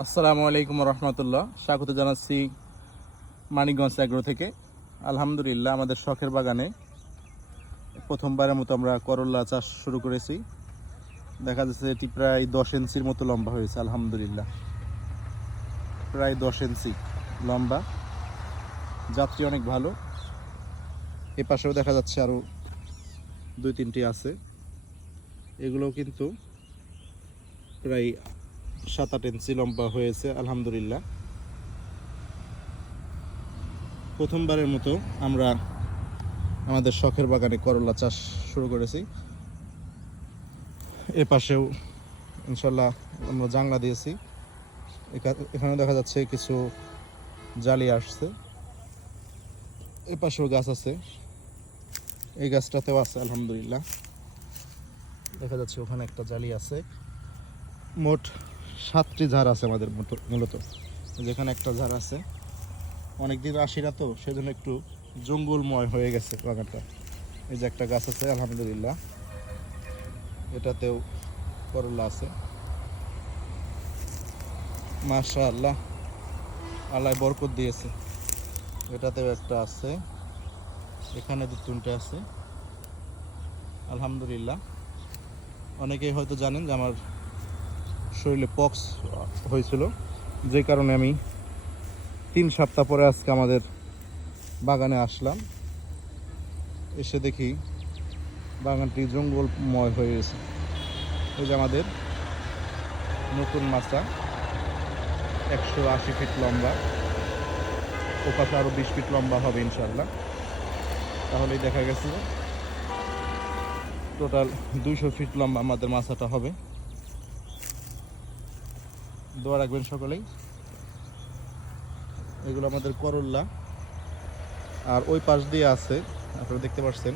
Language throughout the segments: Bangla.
আসসালামু আলাইকুম রহমতুল্লাহ। স্বাগত জানাচ্ছি মানিকগঞ্জ এগ্রো থেকে। আলহামদুলিল্লাহ, আমাদের শখের বাগানে প্রথমবারের মতো আমরা করল্লা চাষ শুরু করেছি। দেখা যাচ্ছে এটি প্রায় 10 ইঞ্চির মতো লম্বা হয়েছে। আলহামদুলিল্লাহ, প্রায় 10 ইঞ্চি লম্বা, যাত্রী অনেক ভালো। এ পাশেও দেখা যাচ্ছে আরও 2-3টি আছে। এগুলোও কিন্তু প্রায় 7-8 ইঞ্চি লম্বা হয়েছে। আলহামদুলিল্লাহ, প্রথমবারের মতো আমরা আমাদের শখের বাগানে করলা চাষ শুরু করেছি। এ পাশেও ইনশাল্লাহ আমরা জাংলা দিয়েছি। এখানে দেখা যাচ্ছে কিছু জালি আসছে। এ পাশেও গাছ আছে, এই গাছটাতেও আছে। আলহামদুলিল্লাহ, দেখা যাচ্ছে ওখানে একটা জালি আছে। মোট 7টি ঝাড় আছে আমাদের মূলত। যেখানে একটা ঝাড় আছে, অনেকদিন আসি না তো, সেজন্য একটু জঙ্গলময় হয়ে গেছে বাগানটা। এই যে একটা গাছ আছে, আলহামদুলিল্লাহ, এটাতেও করলা আছে। মাশাআল্লাহ, আল্লাহ বরকত দিয়েছে। এটাতেও একটা আছে, এখানে 2-3টে আছে। আলহামদুলিল্লাহ, অনেকেই হয়তো জানেন যে আমার শরীরে পক্স হয়েছিল, যে কারণে আমি 3 সপ্তাহ পরে আজকে আমাদের বাগানে আসলাম। এসে দেখি বাগানটি জঙ্গলময় হয়ে গেছে। এই যে আমাদের নতুন মাচা, 180 ফিট লম্বা, ও পাশে আরও 20 ফিট লম্বা হবে ইনশাল্লাহ। তাহলেই দেখা গেছে টোটাল 200 ফিট লম্বা আমাদের মাচাটা হবে। দোয়া রাখবেন সকলেই। এগুলো আমাদের করল্লা। আর ওই পাশ দিয়ে আছে, আপনারা দেখতে পাচ্ছেন,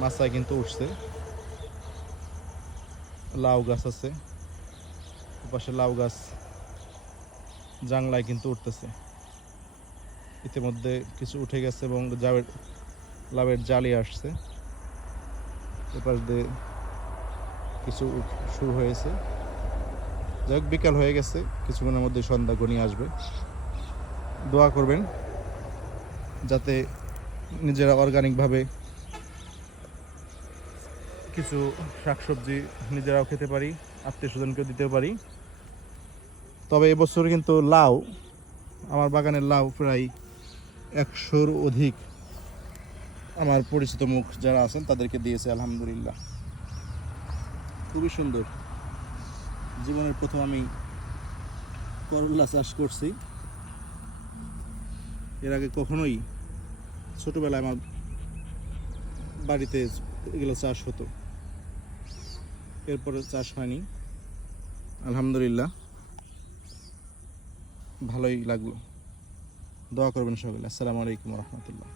মাচায় কিন্তু উঠছে। লাউ গাছ আছে, ওপাশে লাউ গাছ জাংলায় কিন্তু উঠতেছে। ইতিমধ্যে কিছু উঠে গেছে এবং লাউয়ের জালি আসছে। এপাশ দিয়ে কিছু শুরু হয়েছে। যাই হোক, বিকাল হয়ে গেছে, কিছুক্ষণের মধ্যে সন্ধ্যা ঘনিয়ে আসবে। দোয়া করবেন যাতে নিজেরা অর্গানিকভাবে কিছু শাকসবজি নিজেরাও খেতে পারি, আত্মীয় স্বজনকেও দিতে পারি। তবে এবছর কিন্তু লাউ, আমার বাগানের লাউ প্রায় 100-র অধিক আমার পরিচিত মুখ যারা আছেন তাদেরকে দিয়েছে। আলহামদুলিল্লাহ, খুবই সুন্দর। জীবনের প্রথম আমি করলা চাষ করছি। এর আগে কখনোই ছোটোবেলায় আমার বাড়িতে এগুলো চাষ হতো, এরপরে চাষ হয়নি। আলহামদুলিল্লাহ, ভালোই লাগলো। দোয়া করবেন সকলে। আসসালামু আলাইকুম রহমতুল্লাহ।